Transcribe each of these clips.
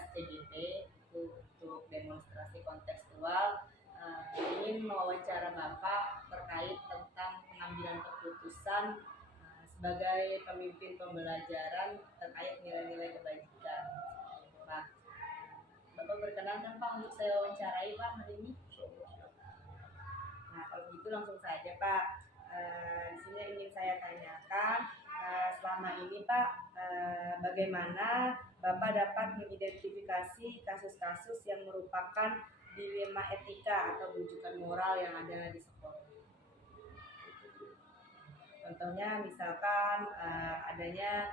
tugas CGT itu untuk demonstrasi kontekstual. Ingin mewawancara Bapak terkait tentang pengambilan keputusan sebagai pemimpin pembelajaran terkait nilai-nilai kebajikan. Pak, Bapak berkenan kan Pak untuk saya wawancarai Pak hari ini? Nah kalau begitu langsung saja Pak. Di sini yang ingin saya tanyakan, selama ini Pak, bagaimana Bapak dapat mengidentifikasi kasus-kasus yang merupakan dilema etika atau rujukan moral yang ada di sekolah? Contohnya misalkan adanya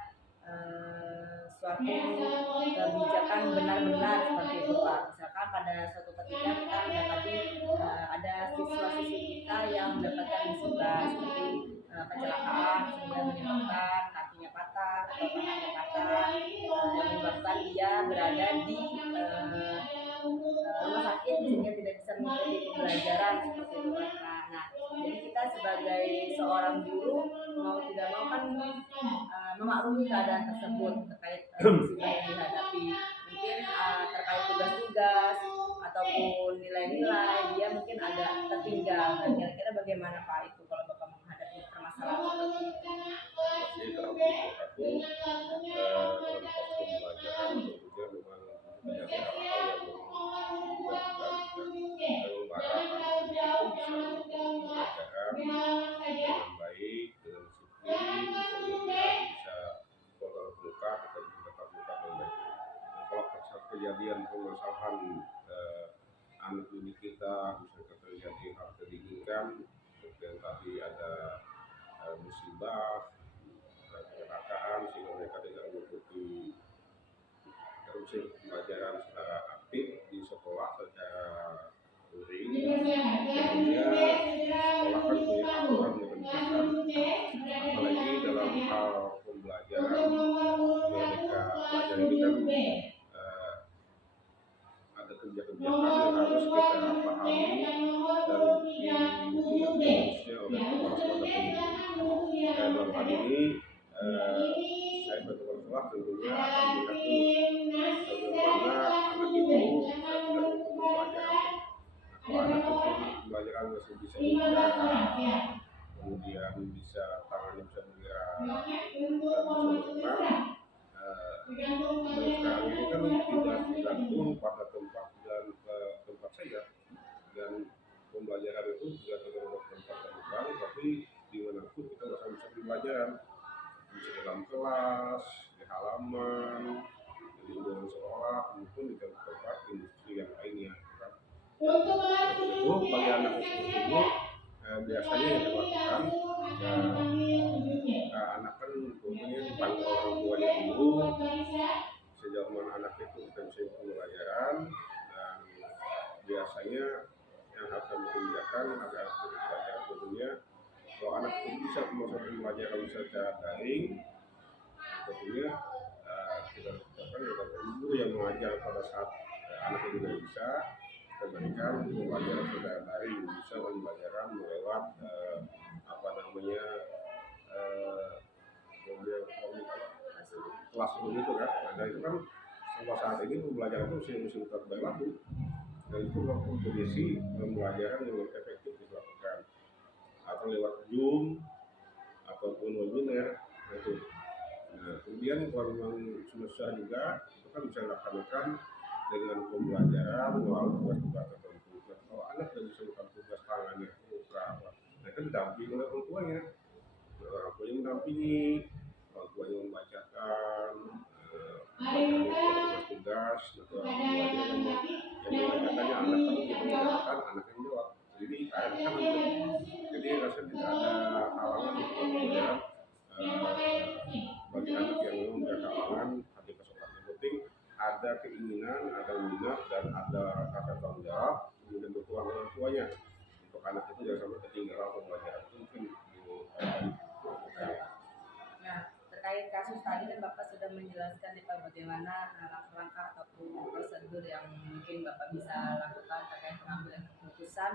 suatu kebijakan benar-benar seperti itu Pak. Misalkan pada suatu ketika kita mendapati ada siswa-siswi kita yang mendapatkan musibah seperti kecelakaan sehingga menyebabkan kakinya patah atau tangannya patah, yang menyebabkan dia berada di rumah sakit sehingga tidak bisa mengikuti pembelajaran seperti itu Pak. Nah, jadi kita sebagai seorang guru mau tidak mau kan memaklumi keadaan tersebut terkait musibah yang dihadapi. Mungkin terkait tugas-tugas ataupun nilai-nilai dia mungkin agak tertinggal. Nah, kira-kira bagaimana Pak itu kalau Bapak menghadapi permasalahan seperti itu? Dalam proses pembelajaran tentunya memang banyak hal-hal yang kita berharap anak itu bisa pembelajaran dengan baik, dengan disiplin, kemudian bisa bertatap muka dengan bertatap muka dengan baik. Nah, kalau kejadian permasalahan anak didik kita misalnya terjadi hal diinginkan, kemudian tadi ada musibah, kecelakaan sehingga mereka tidak mengikuti terusir pembelajaran secara aktif di sekolah secara daring. Tentunya sekolah kan punya aturan yang kebijakan, apalagi dalam hal pembelajaran mereka belajar ini kan ada kebijakan yang harus kita pahami dan diurusnya oleh kepala sekolah dan pembimbing. Dalam hal ini saya sebagai kepala sekolah tentunya akan melihat bagaimana anak itu tidak mengikuti pembelajaran. Kalau anak itu pembelajaran masih bisa bicara, kemudian bisa tangannya bisa bergerak dan bisa berenang, sekarang ini kan tidak tergantung pada tempat dan tempat saya, dan pembelajaran itu juga tergantung tempat dan bukan, tapi dimanapun kita masih bisa belajar, bisa dalam kelas, di halaman, di lingkungan sekolah, maupun di tempat industri yang lainnya. Kan? Itu bagi anak tersebut biasanya yang dilakukan anak kan umumnya dipanggil orang tuanya dulu sejauh mana anak itu potensi pembelajaran, dan biasanya yang akan dikerjakan agar pembelajaran tentunya kalau anak itu bisa masuk pembelajaran secara daring, tentunya kita lakukan guru yang mengajar pada saat anak itu tidak bisa, kita berikan pembelajaran secara daring, bisa pembelajaran lewat kelas dulu itu kan. Nah itu kan sampai saat ini pembelajaran itu masih tetap berlaku, dan itu kondisi pembelajaran yang lebih efektif dilakukan atau lewat Zoom ataupun webinar itu. Nah kemudian kalau memang susah juga itu kan bisa dilaksanakan dengan pembelajaran melalui tugas-tugas tertentu. Nah, kalau anak tidak bisa melakukan tugas tangannya muka, nah kan didampingi oleh orang tuanya. Orang tuanya mendampingi, orang tuanya membacakan tugas, atau orang tuanya yang mengajarkannya, anak tapi dia mengajarkan, anak yang jawab. Jadi akhirnya kan jadi rasa tidak ada halangan untuk pembelajaran bagi anak yang memang berhalangan hati kesekolah. Yang penting ada keinginan, ada minat, dan ada rasa tanggung jawab, kemudian dukungan orang tuanya untuk anak itu jangan sampai ketinggalan pembelajaran. Itu mungkin terkait kasus tadi kan Bapak sudah menjelaskan nih Pak bagaimana langkah-langkah ataupun prosedur yang mungkin Bapak bisa lakukan terkait pengambilan keputusan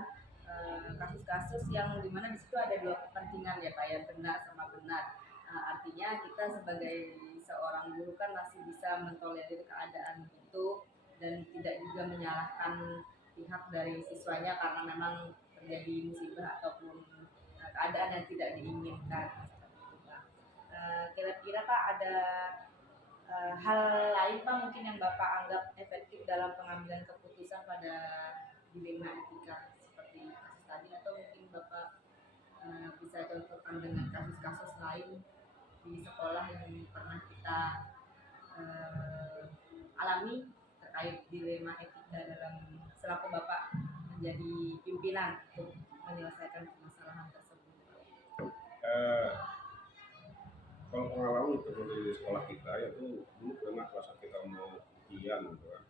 kasus-kasus yang dimana di situ ada dua kepentingan ya Pak, yang benar sama benar. Artinya kita sebagai seorang guru kan masih bisa mentolerir keadaan itu, dan tidak juga menyalahkan pihak dari siswanya karena memang terjadi musibah ataupun keadaan yang tidak diinginkan. Kira-kira Pak ada hal lain Pak mungkin yang Bapak anggap efektif dalam pengambilan keputusan pada dilema etika seperti kasus tadi, atau mungkin Bapak bisa contohkan dengan kasus-kasus lain di sekolah yang pernah kita alami terkait dilema etika dalam selaku Bapak menjadi pimpinan untuk menyelesaikan permasalahan tersebut. Kalau pengalaman di sekolah kita itu dulu pernah kelas kita mau ujian gitu kan.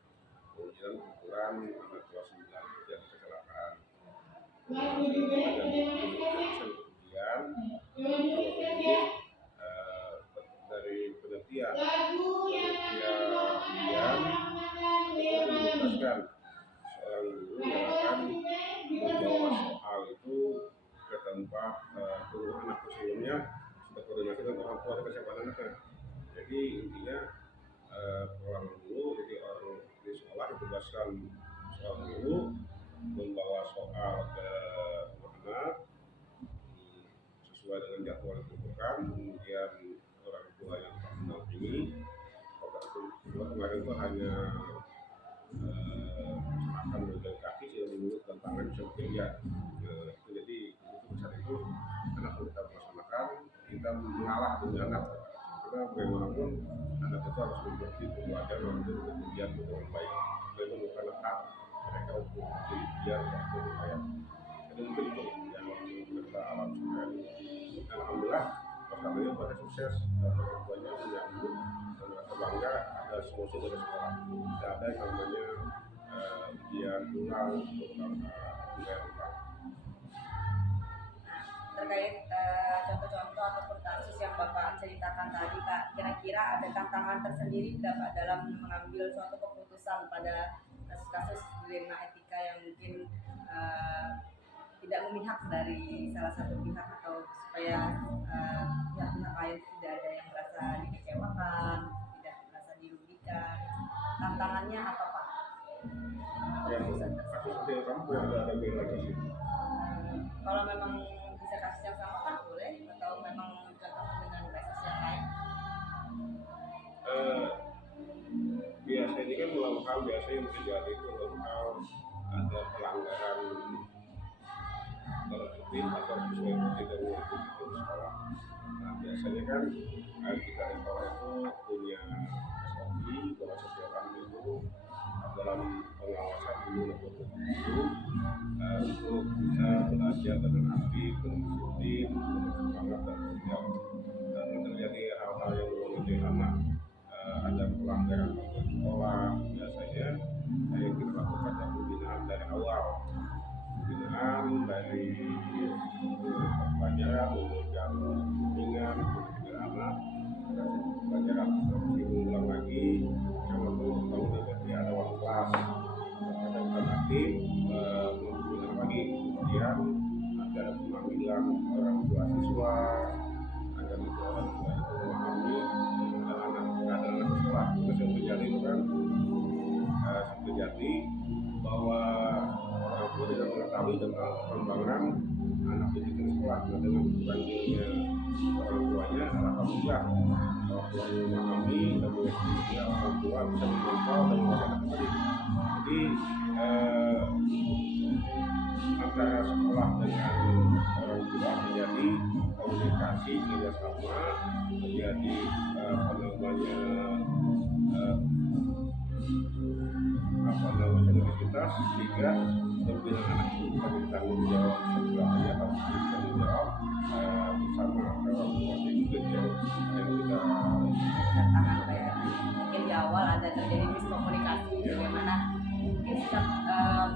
Ujian kebetulan anak kelas 9 terjadi kecelakaan. Kemudian dari penelitian ujian itu memutuskan seorang guru yang akan membawa soal itu ke tempat guru anak sebelumnya sudah koordinasi dengan orang tua dan kesiapan anaknya. Jadi intinya orang dulu, jadi orang di sekolah ditugaskan seorang guru membawa soal ke anak sesuai dengan jadwal yang ditentukan, kemudian orang tua yang mendampingi. Kemarin itu hanya akan berjalan kaki sudah mulut dan tangan bisa bekerja. Jadi untuk saat itu anak kita melaksanakan, kita mengalah dengan anak. Karena bagaimanapun anak itu harus mengerti belajar untuk kemudian dengan baik. Itu bukan hak mereka untuk belajar waktu berupaya. Jadi mungkin itu yang kita alami sekarang. Dan alhamdulillah pertamanya pada sukses dan orang tuanya menyambut dan merasa bangga ada semua dari sekolah. Tidak ada yang namanya ujian ulang atau ujian ulang. Terkait contoh-contoh ataupun kasus yang Bapak ceritakan tadi Pak, kira-kira ada tantangan tersendiri tidak Pak dalam mengambil suatu keputusan pada kasus-kasus dilema etika yang mungkin tidak memihak dari salah satu pihak atau supaya pihak-pihak lain tidak ada yang merasa dikecewakan, tidak merasa dirugikan. Tantangannya apa Pak? Kasus yang kamu ada beda sih. Kalau memang bisa kasus yang sama kan boleh, atau memang contoh dengan kasus yang lain? Biasa ini kan melakukan biasa yang terjadi itu hal ada pelanggaran dalam rutin atau sesuai tidak wajib di sekolah. Nah biasanya kan kita di sekolah itu punya SOP bahwa setiap kali itu dalam pengawasan dulu untuk bisa belajar dengan aktif, dengan disiplin, dengan semangat dan berjuang. Dan terjadi hal-hal yang menjadi anak ada pelanggaran di sekolah, biasanya yang kita lakukan adalah pembinaan dari awal. Pembinaan dari pelajaran, memberikan bimbingan, memberikan anak pelajaran diulang lagi, sama tuh kalau udah ada waktu kelas, ada bukan aktif, membina lagi, kemudian ada pemanggilan orang tua siswa, agar orang tua itu memahami anak sekolah. Terus yang terjadi itu kan terjadi bahwa orang tua tidak mengetahui tentang perkembangan anak didik di sekolah. Nah, dengan dipanggilnya orang tuanya, alhamdulillah orang tua memahami dan mengerti, orang tua bisa memantau dan melaksanakan kembali. Jadi antara sekolah dengan orang tua menjadi komunikasi kerjasama, menjadi universitas, sehingga pembinaan anak itu bukan ditanggung jawab sebelahnya, tapi ditanggung jawab bersama orang tua. Itu yang kita Tantangan kayak mungkin di awal ada terjadi miskomunikasi, bagaimana mungkin sikap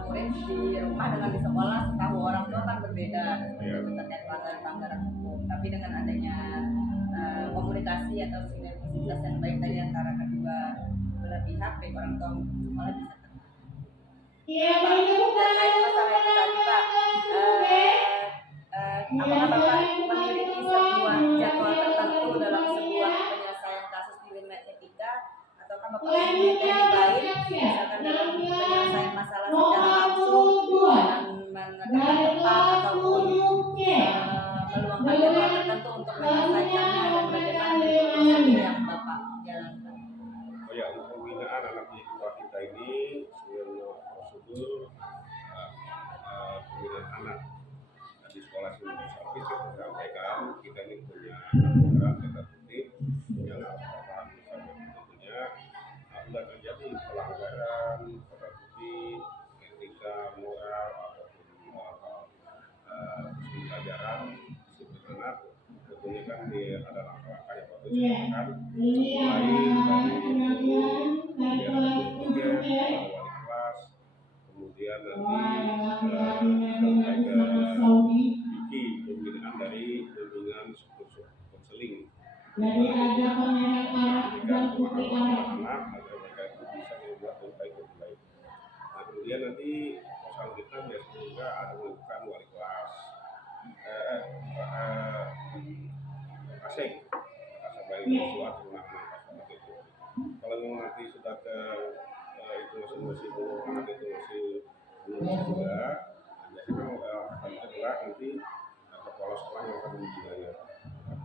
murid di rumah dengan di sekolah tahu orang tua kan berbeda terkait pelanggaran hukum, tapi dengan adanya komunikasi atau sinergisitas yang baik dari antara kedua belah pihak, baik orang tua maupun sekolah bisa terkait masalah itu tadi Pak. Apakah Bapak memiliki sebuah jadwal tertentu dalam sebuah penyelesaian kasus dilema etika, ataukah Bapak memiliki teknik lain kita ini sebenarnya prosedur pemilihan anak di sekolah sebelum sampai saya sampaikan kita ini punya aturan tata tertib yang harus dipahami bersama. Tentunya apabila terjadi pelanggaran tata tertib, etika, moral ataupun pelajaran disiplin anak, tentunya kan ada langkah-langkah yang patut dilakukan, baik dari guru, kemudian ada wali kelas, kemudian nanti pembinaan dari bimbingan konseling. Jadi ada pameran Pendidikan anak anak agar mereka itu bisa membuat lebih baik lebih baik. Nah kemudian nanti selanjutnya biasanya juga ada melakukan wali kelas, asing, baik siswa atau anak-anak seperti itu. Kalau memang nanti sudah ke itu masing-masing anak itu masih belum juga, biasanya akan adalah nanti kepala sekolah yang akan membinanya,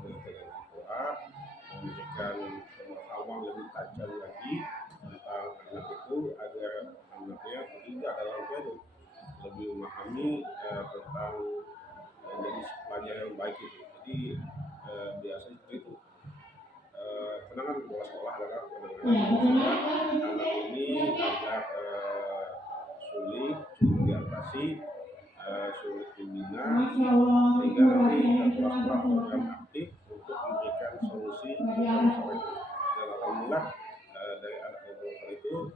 dengan doa memberikan pengetahuan lebih tajam lagi tentang anak itu agar anaknya tidak dalam keadaan lebih memahami tentang jadi pelajaran yang baik itu. Jadi biasanya seperti itu. Kenangan bola sekolah adalah anak ini agak sulit diatasi, sulit dibina, sehingga nanti kepala sekolah program aktif untuk memberikan solusi masalah itu. Dan alhamdulillah dari anak yang itu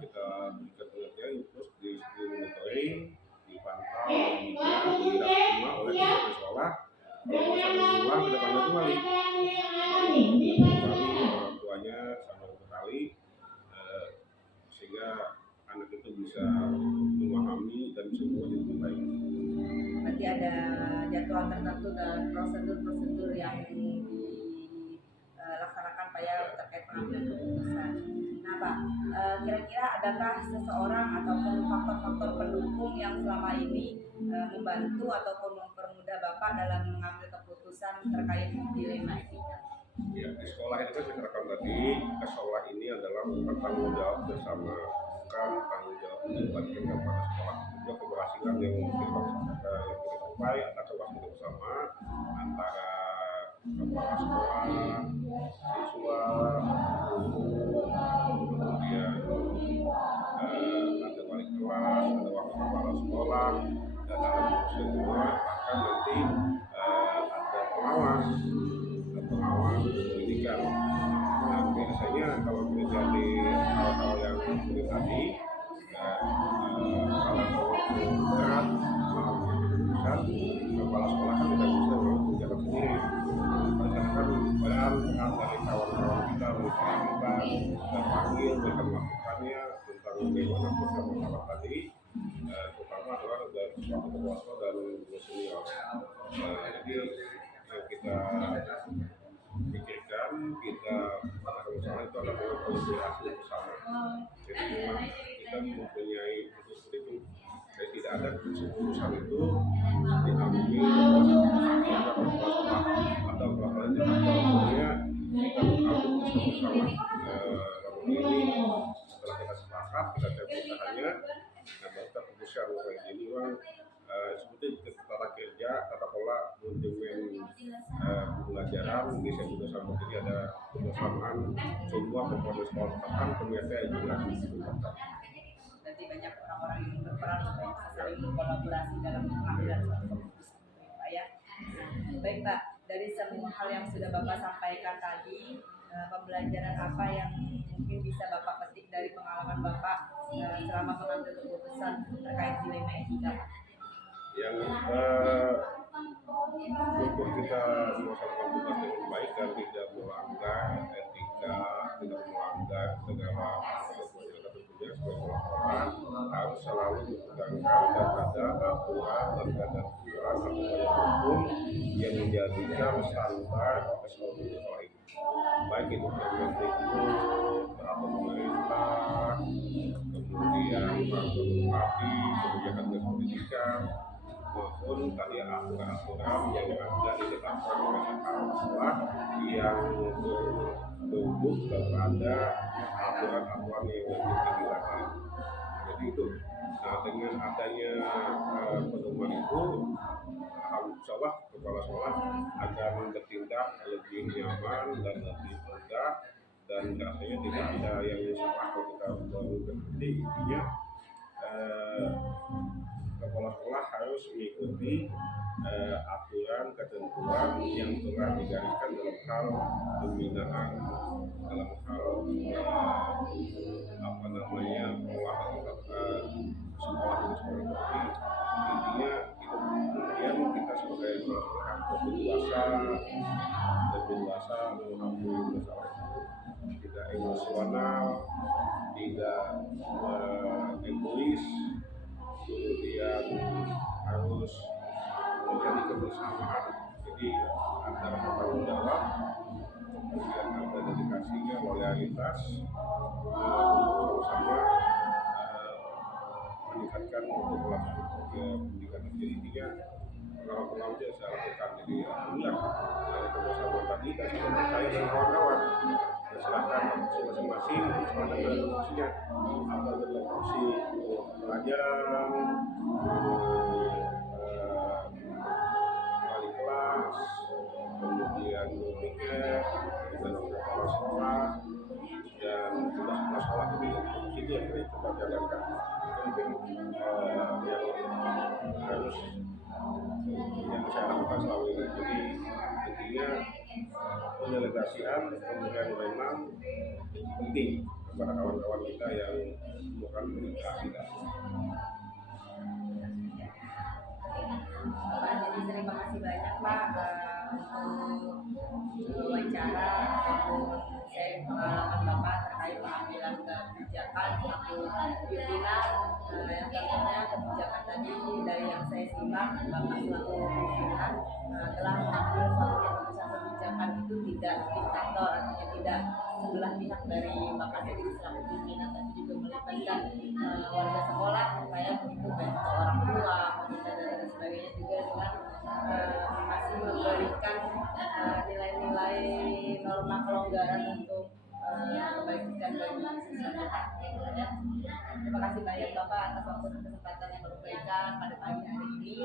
kita berikan pengertian terus di monitoring, dipantau, dibina semua oleh pihak sekolah. Kalau misalnya ulang kita panggil kembali orang tuanya sama sekali, sehingga anak itu bisa memahami dan bisa menjadi lebih baik. Berarti ada jadwal tertentu dan prosedur-prosedur yang dilaksanakan Pak ya terkait pengambilan keputusan. Nah Pak, kira-kira adakah seseorang ataupun faktor-faktor pendukung yang selama ini membantu ataupun mempermudah Bapak dalam mengambil keputusan terkait dilema etika? Ya, di sekolah ini kan saya katakan tadi, sekolah ini adalah bertanggung jawab bersama, bukan tanggung jawab diberikan kepada sekolah. Juga keberhasilan yang kita capai atas keberhasilan bersama antara kepala sekolah, siswa, guru, kemudian ada wali kelas, ada wakil kepala sekolah, dan ada semua, bahkan nanti ada pengawas pendidikan. Nah biasanya kalau terjadi hal-hal yang seperti tadi, kalau itu berat mengambil keputusan, kepala sekolah kan tidak bisa menjaga sendiri. Masyarakat padahal dari kawan-kawan kita terlibat dan panggil mereka melakukannya tentang bagaimana program masalah tadi, terutama adalah dari suatu kekuasaan dan senior. Jadi yang kita pikirkan, kita pada usaha itu adalah kolaborasi bersama. Jadi memang kita mempunyai khusus seperti itu. Jadi tidak ada keputusan itu diambil oleh kepala atau kepala sebenarnya kita mengambil keputusan bersama. Namun ini setelah kita sepakat, kita cari nah baru kita putuskan kayak gini bang. Seperti tata kerja, tata pola manajemen pembelajaran ini saya juga sama jadi ada kebersamaan semua komponen sekolah tekan kemudian juga dilakukan. Berarti banyak orang-orang yang berperan supaya bisa saling berkolaborasi dalam pengambilan suatu keputusan, Pak ya. Baik Pak, dari semua hal yang sudah Bapak sampaikan tadi, pembelajaran apa yang mungkin bisa Bapak petik dari pengalaman Bapak selama mengambil keputusan terkait dilema etika? Yang untuk kita melaksanakan tugas dengan baik dan tidak melanggar etika, tidak melanggar segala ketentuan yang tentunya sebagai sekolah harus selalu memegangkan dan ada aturan dan ketentuan atau hukum yang menjadikan standar SOP sekolah ini. Baik itu Kemendikbud atau pemerintah, kemudian Pak Bupati, kebijakan dinas pendidikan, maupun tadi aturan-aturan yang ada ditetapkan oleh kepala sekolah yang berhubung kepada aturan-aturan yang lebih tinggi lagi. Jadi itu, nah dengan adanya pedoman itu, insya Allah kepala sekolah akan bertindak lebih nyaman dan lebih mudah, dan rasanya tidak ada yang salah kalau kita baru berhenti. Intinya kepala sekolah harus mengikuti aturan ketentuan yang telah digariskan dalam hal pembinaan, dalam hal pengolahan sekolah ini sekolah. Intinya itu, kemudian kita sebagai kepala sekolah lebih dewasa menghadapi masalah itu, tidak emosional, tidak egois, kemudian harus menjadi kebersamaan. Jadi antara tanggung jawab, kemudian ada dedikasinya, loyalitas untuk sama-sama meningkatkan kualitas pendidikan. Jadi intinya pengalaman yang saya lakukan, jadi alhamdulillah kebersamaan tadi dan sebenarnya saya dan kawan-kawan. Silakan masing-masing pada fungsinya, apa bentuk fungsi pelajaran, wali kelas, kemudian guru piket, dan kepala sekolah, dan tugas kepala sekolah ini fungsi yang kita coba jalankan. Itu mungkin yang harus yang saya lakukan selama ini. Jadi intinya pendelegasian kemudian memang penting kepada kawan-kawan kita yang bukan delegasi. Jadi terima kasih banyak Pak untuk wawancara ataupun sharing pengalaman Bapak terkait pengambilan kebijakan selaku pimpinan, yang tentunya kebijakan tadi dari yang saya simak Bapak selaku pimpinan telah mengambil suatu kebijakan itu tidak diktator, artinya tidak sebelah pihak dari Bapak sendiri selaku pimpinan, tapi juga melibatkan warga sekolah supaya begitu baik orang tua, pemerintah dan sebagainya juga dengan masih memberikan nilai-nilai norma kelonggaran untuk kebaikan bagi siswa kita. Terima kasih banyak Bapak atas waktu dan kesempatan yang Bapak berikan pada pagi hari ini.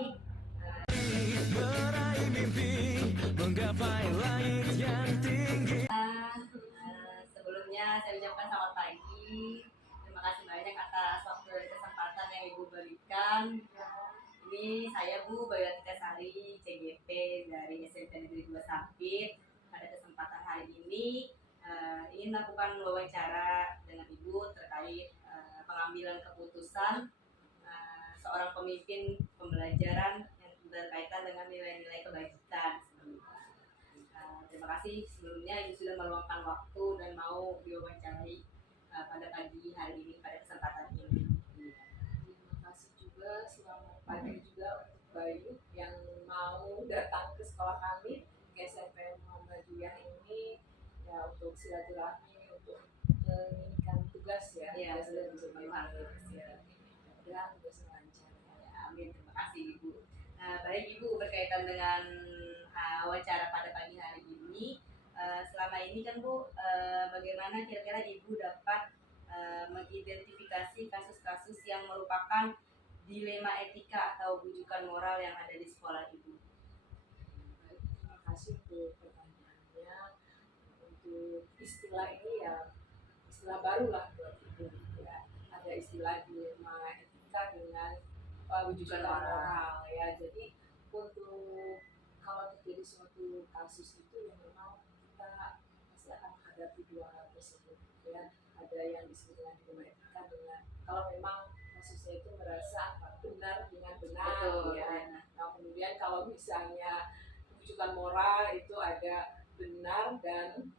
Meraih mimpi, menggapai langit yang tinggi. Sebelumnya saya ucapkan selamat pagi. Terima kasih banyak atas waktu dan kesempatan yang Ibu berikan. Ini saya Bu Bayatika Sari, CGP dari SMP Negeri 2 Sampit. Pada kesempatan hari ini ingin melakukan wawancara dengan Ibu terkait pengambilan keputusan seorang pemimpin pembelajaran yang berkaitan dengan nilai-nilai kebajikan. Terima kasih sebelumnya Ibu sudah meluangkan waktu dan mau diwawancarai pada pagi hari ini pada kesempatan ini. Terima kasih juga, selamat pagi juga untuk Bayu yang mau datang ke sekolah kami ke SMP Muhammadiyah ini ya untuk silaturahmi, untuk menginginkan tugas ya. Ya, sudah mudah-mudahan tugas lancar. Ya, amin. Terima kasih Ibu. Baik Ibu, berkaitan dengan wawancara pada pagi hari ini, selama ini kan Bu, bagaimana kira-kira Ibu dapat mengidentifikasi kasus-kasus yang merupakan dilema etika atau bujukan moral yang ada di sekolah Ibu? Baik, terima kasih untuk pertanyaannya. Untuk istilah ini ya istilah baru lah buat Ibu ya. Ada istilah dilema etika dengan bujukan moral ya. Jadi untuk kalau terjadi suatu kasus itu yang memang kita pasti akan menghadapi dua hal tersebut ya. Ada yang disebut dengan dilema etika dengan kalau memang kasusnya itu merasa benar dengan benar. Betul, ya. Nah kemudian kalau misalnya bujukan moral itu ada benar dan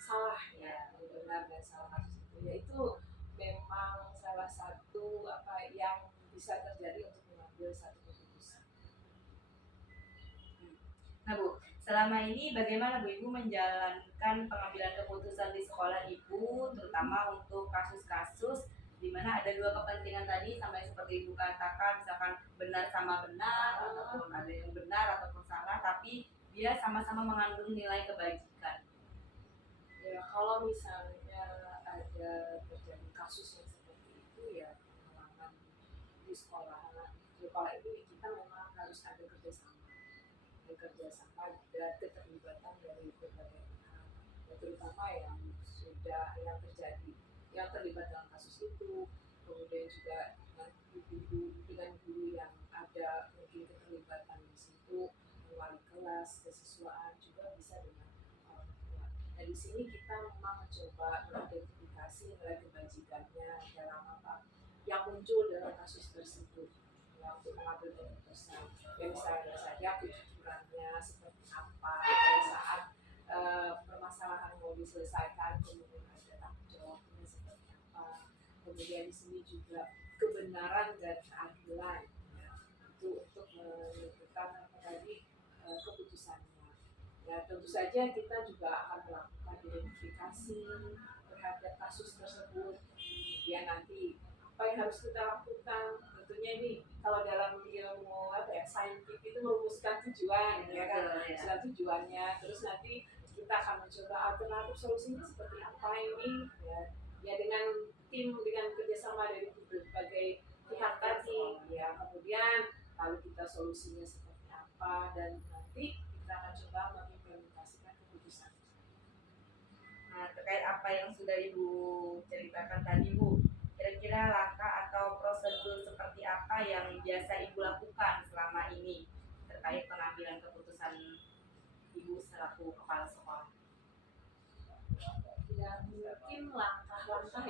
salah ya, benar dan salah kasus itu ya, itu memang salah satu yang bisa terjadi untuk mengambil satu keputusan. Nah Bu, selama ini bagaimana Bu Ibu menjalankan pengambilan keputusan di sekolah Ibu, terutama untuk kasus-kasus di mana ada dua kepentingan tadi sampai seperti Ibu katakan, misalkan benar benar sama benar ataupun ada yang benar ataupun salah, tapi dia sama-sama mengandung nilai kebajikan. Ya kalau misalnya ada terjadi kasus yang seperti itu ya pengalaman di sekolah ini kita memang harus ada kerjasama dan keterlibatan dari berbagai pihak, ya, terutama yang terlibat dalam kasus itu, kemudian juga dengan guru yang ada mungkin keterlibatan di situ, wali kelas, kesiswaan juga bisa dengan orang tua. Nah di sini kita memang mencoba mengidentifikasi nilai kebajikannya dalam apa yang muncul dalam kasus tersebut, ya, untuk mengambil keputusan. Ya misalnya saja kejujurannya seperti apa pada saat permasalahan mau diselesaikan, kemudian ada tanggung jawabnya seperti apa. Kemudian di sini juga kebenaran dan keadilan, ya, itu untuk menentukan apa tadi keputusannya. Ya tentu saja kita juga akan melakukan identifikasi terhadap kasus tersebut. Kemudian nanti apa yang harus kita lakukan, tentunya ini kalau dalam ilmu saintifik itu merumuskan tujuan, ya kan, tujuannya, terus nanti kita akan mencoba alternatif solusinya seperti apa ini, ya dengan kerjasama dari berbagai pihak tadi, ya kemudian lalu kita solusinya seperti apa dan nanti kita akan coba mengimplementasikan keputusan. Nah, terkait apa yang sudah Ibu ceritakan tadi, Bu, kira-kira langkah atau prosedur seperti apa yang biasa Ibu lakukan selama ini terkait pengambilan keputusan Ibu selaku kepala sekolah? Ya mungkin langkah-langkah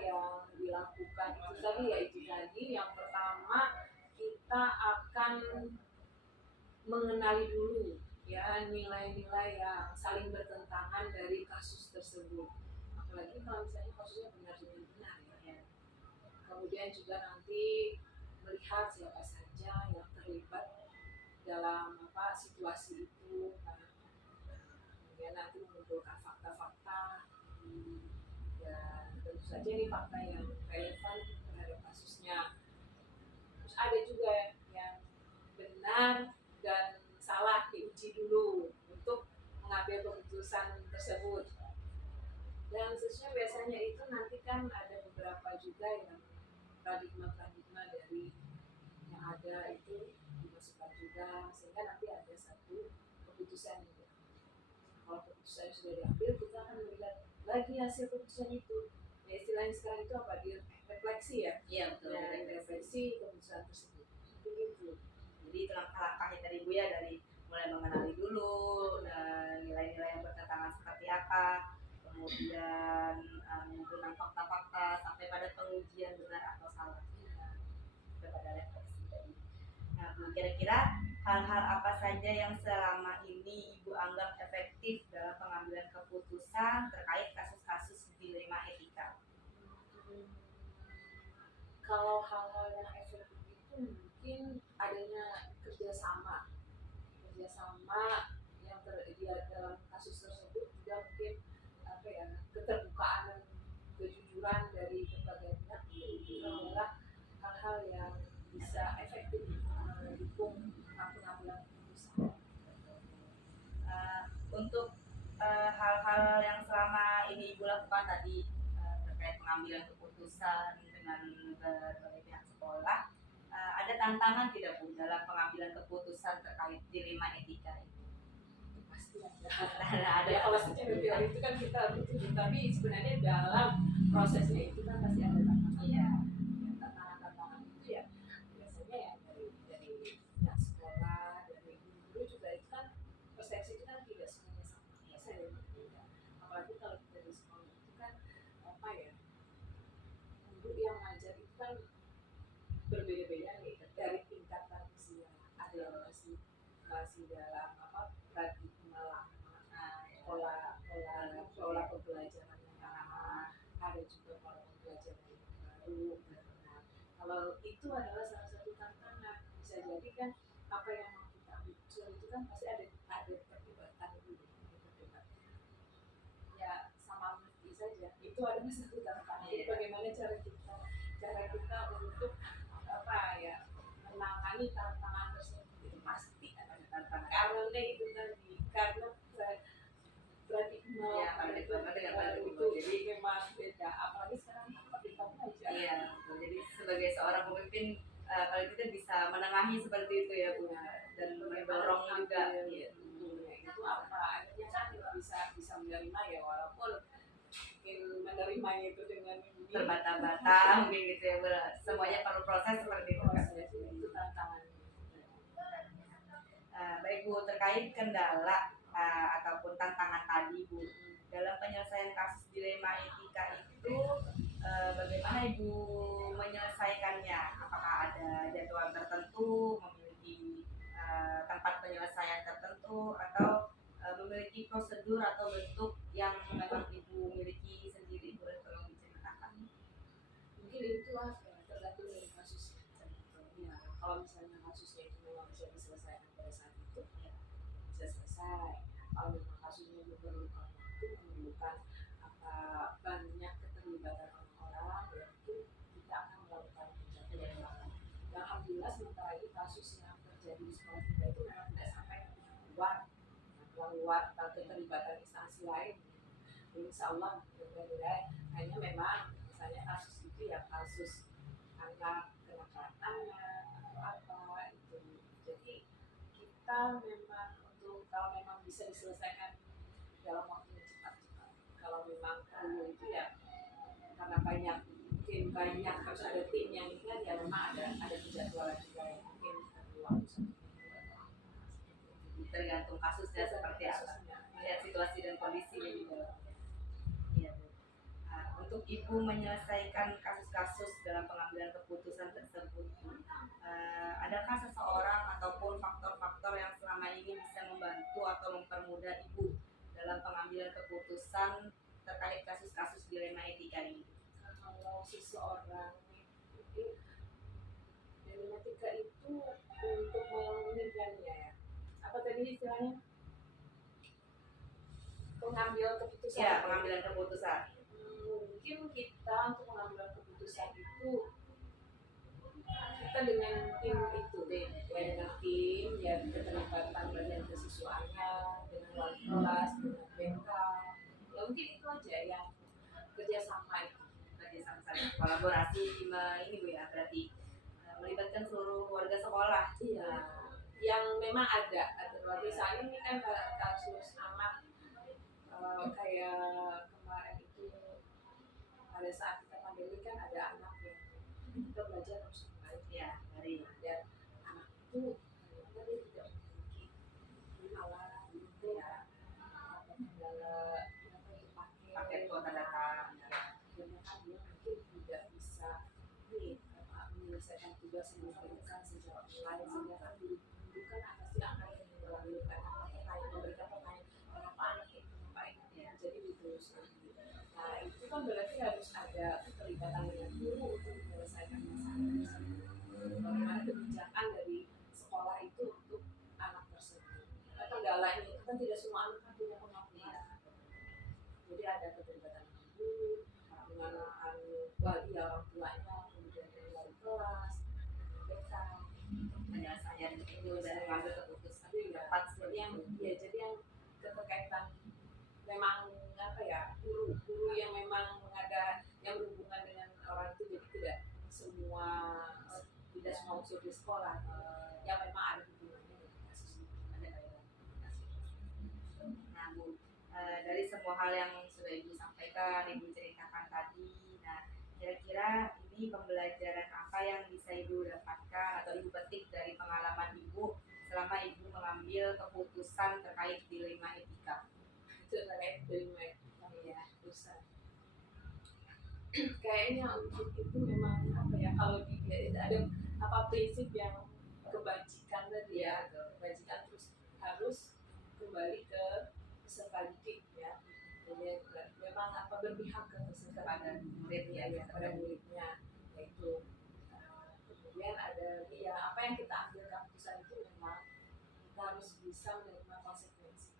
yang dilakukan itu tadi yang pertama kita akan mengenali dulu ya nilai-nilai yang saling bertentangan dari kasus tersebut, apalagi kalau misalnya kasusnya benar-benar ya. Kemudian juga nanti melihat siapa saja yang terlibat dalam situasi itu, kemudian nanti mengumpulkan fakta-fakta dan tentu saja ini fakta yang relevan terhadap kasusnya. Terus ada juga yang benar dan salah diuji dulu untuk mengambil keputusan tersebut. Dan sesuai biasanya itu nanti kan ada beberapa juga yang paradigma dari yang ada itu dimasukkan juga sehingga nanti ada satu keputusan itu. Kalau keputusan sudah diambil, kita akan melihat lagi hasil keputusan itu. Ya istilahnya sekarang itu apa? Refleksi ya? Iya betul. Ya, refleksi keputusan tersebut. Begitu. Jadi langkah-langkah yang tadi Bu ya, dari mulai mengenali dulu nilai-nilai yang bertentangan seperti apa, kemudian mengumpulkan fakta-fakta sampai pada pengujian benar atau salah, kepada refleksi tadi. Nah Bu, kira-kira hal-hal apa saja yang selama ini Ibu anggap efektif dalam pengambilan keputusan terkait kasus-kasus dilema etika? Kalau hal-hal yang efektif itu mungkin adanya kerjasama yang terjadi dalam kasus tersebut, juga mungkin keterbukaan dan kejujuran dari berbagai pihak itu adalah hal-hal yang bisa efektif mendukung pengambilan keputusan. Untuk hal-hal yang selama ini Ibu lakukan tadi terkait pengambilan keputusan dengan berbagai pihak sekolah, ada tantangan tidak Bu dalam pengambilan keputusan terkait dilema etika itu? Pasti ada. Ya, kalau secara teori itu kan kita butuh, tapi sebenarnya dalam prosesnya itu kan pasti ada tantangan. Iya. Tantangan itu ya biasanya ya dari pihak sekolah, dari guru juga itu kan persepsi itu kan tidak semuanya sama. Saya berbeda. Apalagi kalau kita di sekolah itu kan guru yang ngajar itu kan berbeda-beda nih dari tingkatan usia. Ada yang masih dalam paradigma lama, pola pembelajaran yang lama, ada juga pola pembelajaran yang baru. Nah, kalau itu adalah salah satu tantangan, bisa jadi kan apa yang mau kita usul itu kan pasti ada perdebatan dulu, ya sama mengerti saja itu adalah satu tantangan. Jadi bagaimana cara kita untuk mengalami tantangan tersebut itu pasti ada tantangan. karena itu tadi karena paradigma Iya, paradigma dengan paradigma. itu jadi memang beda, apalagi sekarang seperti kamu aja. Iya, betul. Jadi sebagai seorang pemimpin kalau kita bisa menengahi seperti itu ya Bu, dan mendorong juga. Iya. Itu apa akhirnya kan bisa menerima ya, walaupun mungkin menerimanya itu dengan Terbata-bata mungkin gitu ya Bu. Semuanya perlu proses seperti itu kan. proses itu tantangan. Baik Bu, terkait kendala ataupun tantangan tadi Bu, dalam penyelesaian kasus dilema etika itu bagaimana Ibu menyelesaikannya? Apakah ada jadwal tertentu, memiliki tempat penyelesaian tertentu, atau memiliki prosedur atau bentuk yang memang Ibu miliki sendiri? Boleh tolong diceritakan? Mungkin itulah ya, tergantung dari kasusnya. Ya, kalau misalnya kasusnya itu memang bisa diselesaikan pada saat itu, ya bisa selesai. Kalau memang kasusnya memerlukan waktu, memerlukan banyak keterlibatan orang-orang, ya itu kita akan melakukan penjadwalan. Dan alhamdulillah sementara ini kasus yang terjadi di sekolah kita itu memang tidak sampai keluar keterlibatan instansi lain. Insya Allah mudah-mudahan hanya memang misalnya kasus itu ya kasus anak kena anak atau apa itu, jadi kita memang untuk kalau memang bisa diselesaikan dalam waktu yang cepat, kalau memang perlu itu ya karena mungkin banyak harus ada tim yang ini kan ya memang ada penjadwalan juga yang mungkin perlu waktu 1 minggu. Tergantung kasusnya seperti apa, melihat situasi dan kondisinya juga. Iya Bu. Untuk Ibu menyelesaikan kasus-kasus dalam pengambilan keputusan tersebut, adakah seseorang ataupun faktor-faktor yang selama ini bisa membantu atau mempermudah Ibu dalam pengambilan keputusan terkait kasus-kasus dilema etika ini? Kalau seseorang itu dilema etika itu untuk menginginkannya ya, apa tadi istilahnya, pengambil keputusan. Ya, pengambilan keputusan. Mungkin kita untuk mengambil keputusan itu kita dengan tim itu deh, ya dengan tim, ya keterlibatan bagian kesiswaannya, dengan wali kelas, dengan BK, ya mungkin itu aja yang kerjasama itu. Kolaborasi ini Bu ya, berarti melibatkan seluruh warga sekolah. Iya, yang memang ada misalnya ini kan kasus anak kayak kemarin itu pada saat kita pandemi kan ada anak yang kita belajar harus baik Ya, dari dan anak itu ternyata dia tidak memiliki alat gitu ya, kendala paket kuota data. karena kan dia mungkin tidak bisa menyelesaikan tugas yang diberikan secara online, sehingga kan dulu kan ada sih anak yang memberikan pertanyaan kenapa anak itu baik ya, jadi gitu. Nah itu kan berarti harus ada keterlibatan dengan guru untuk menyelesaikan masalah tersebut. Bagaimana kebijakan dari sekolah itu untuk anak tersebut. Nah, kendalanya itu kan tidak semua anak kan punya kemampuan. Jadi ada keterlibatan dengan guru, dengan wali orang tuanya, kemudian dari wali kelas, BK, Penyelesaian itu dan mengambil keputusan tepat seperti yang ya, jadi yang keterkaitan memang apa ya, guru yang memang ada yang berhubungan dengan orang itu, jadi tidak semua unsur di sekolah yang memang ada hubungannya dengan kasus itu. Nah Bu, dari semua hal yang sudah Ibu sampaikan, Ibu ceritakan tadi, nah kira-kira ini pembelajaran apa yang bisa Ibu dapatkan atau Ibu petik dari pengalaman Ibu selama Ibu mengambil keputusan terkait dilema etika? Itu terkait dilema etika ya, keputusan. Kayaknya untuk itu memang apa ya, kalau ada apa prinsip yang kebajikan tadi ya, kebajikan terus harus kembali ke peserta didik ya. Jadi memang apa berpihak ke peserta pada muridnya ya, pada muridnya, yaitu kemudian ada ya apa yang kita ambil keputusan itu memang kita harus bisa menerima konsekuensi,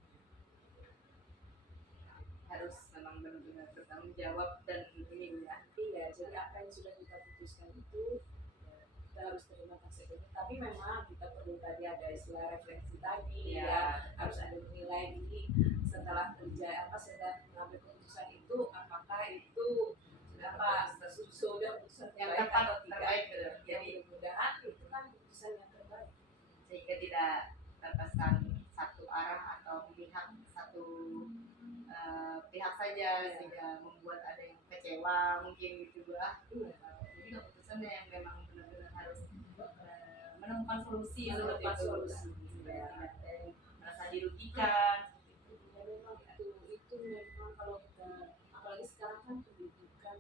Harus memang benar-benar bertanggung jawab dan ini Bu ya. iya. Jadi apa yang sudah kita putuskan itu ya, kita harus terima konsekuensi. Tapi memang kita perlu tadi ada istilah refleksi tadi, Iya. ya harus ada menilai diri setelah sudah mengambil keputusan itu, apakah itu sudah keputusan Yang terbaik tepat, atau tidak. terbaik, betul. Jadi mudah-mudahan itu kan keputusan yang terbaik. Sehingga tidak terkesan satu arah atau memihak satu pihak saja, sehingga membuat ada yang kecewa mungkin gitu lah. Jadi keputusannya yang memang benar-benar harus menemukan solusi seperti Menemukan itu, solusi. supaya tidak ada yang merasa dirugikan. Ya memang itu memang kalau kita apalagi sekarang kan pendidikan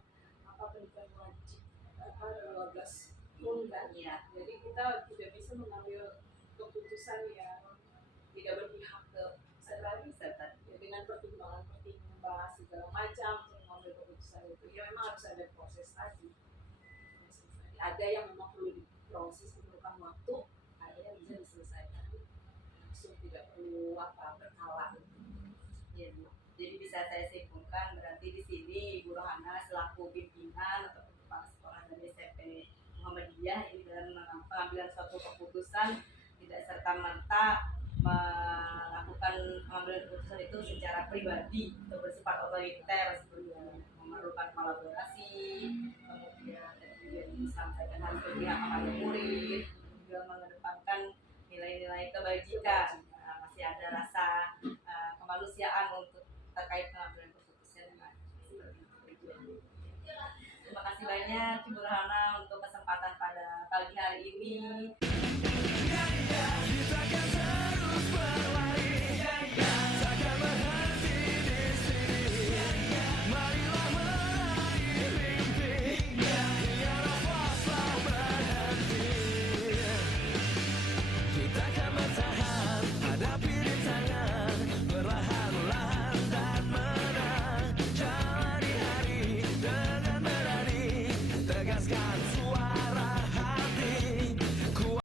wajib 12 tahun kan. Iya. Jadi kita tidak bisa mengambil keputusan yang tidak berpihak ke serta ya, dengan pertimbangan segala macam untuk mengambil keputusan itu. Ya memang harus ada proses tadi. Ada yang memang perlu diproses, memerlukan waktu, ada yang bisa diselesaikan langsung, tidak perlu berkala. Ya, Bu. Jadi bisa saya simpulkan berarti di sini Ibu Rohana selaku pimpinan atau kepala sekolah dari SMP Muhammadiyah ini dalam pengambilan suatu keputusan tidak serta-merta melakukan pengambilan keputusan itu secara pribadi atau bersifat otoriter, sebenarnya memerlukan kolaborasi, kemudian yang disampaikan harus berpihak kepada murid, juga mengedepankan nilai-nilai kebajikan. Masih ada rasa kemanusiaan untuk terkait pengambilan keputusan. Terima kasih banyak Ibu Rohana untuk kesempatan pada pagi hari ini.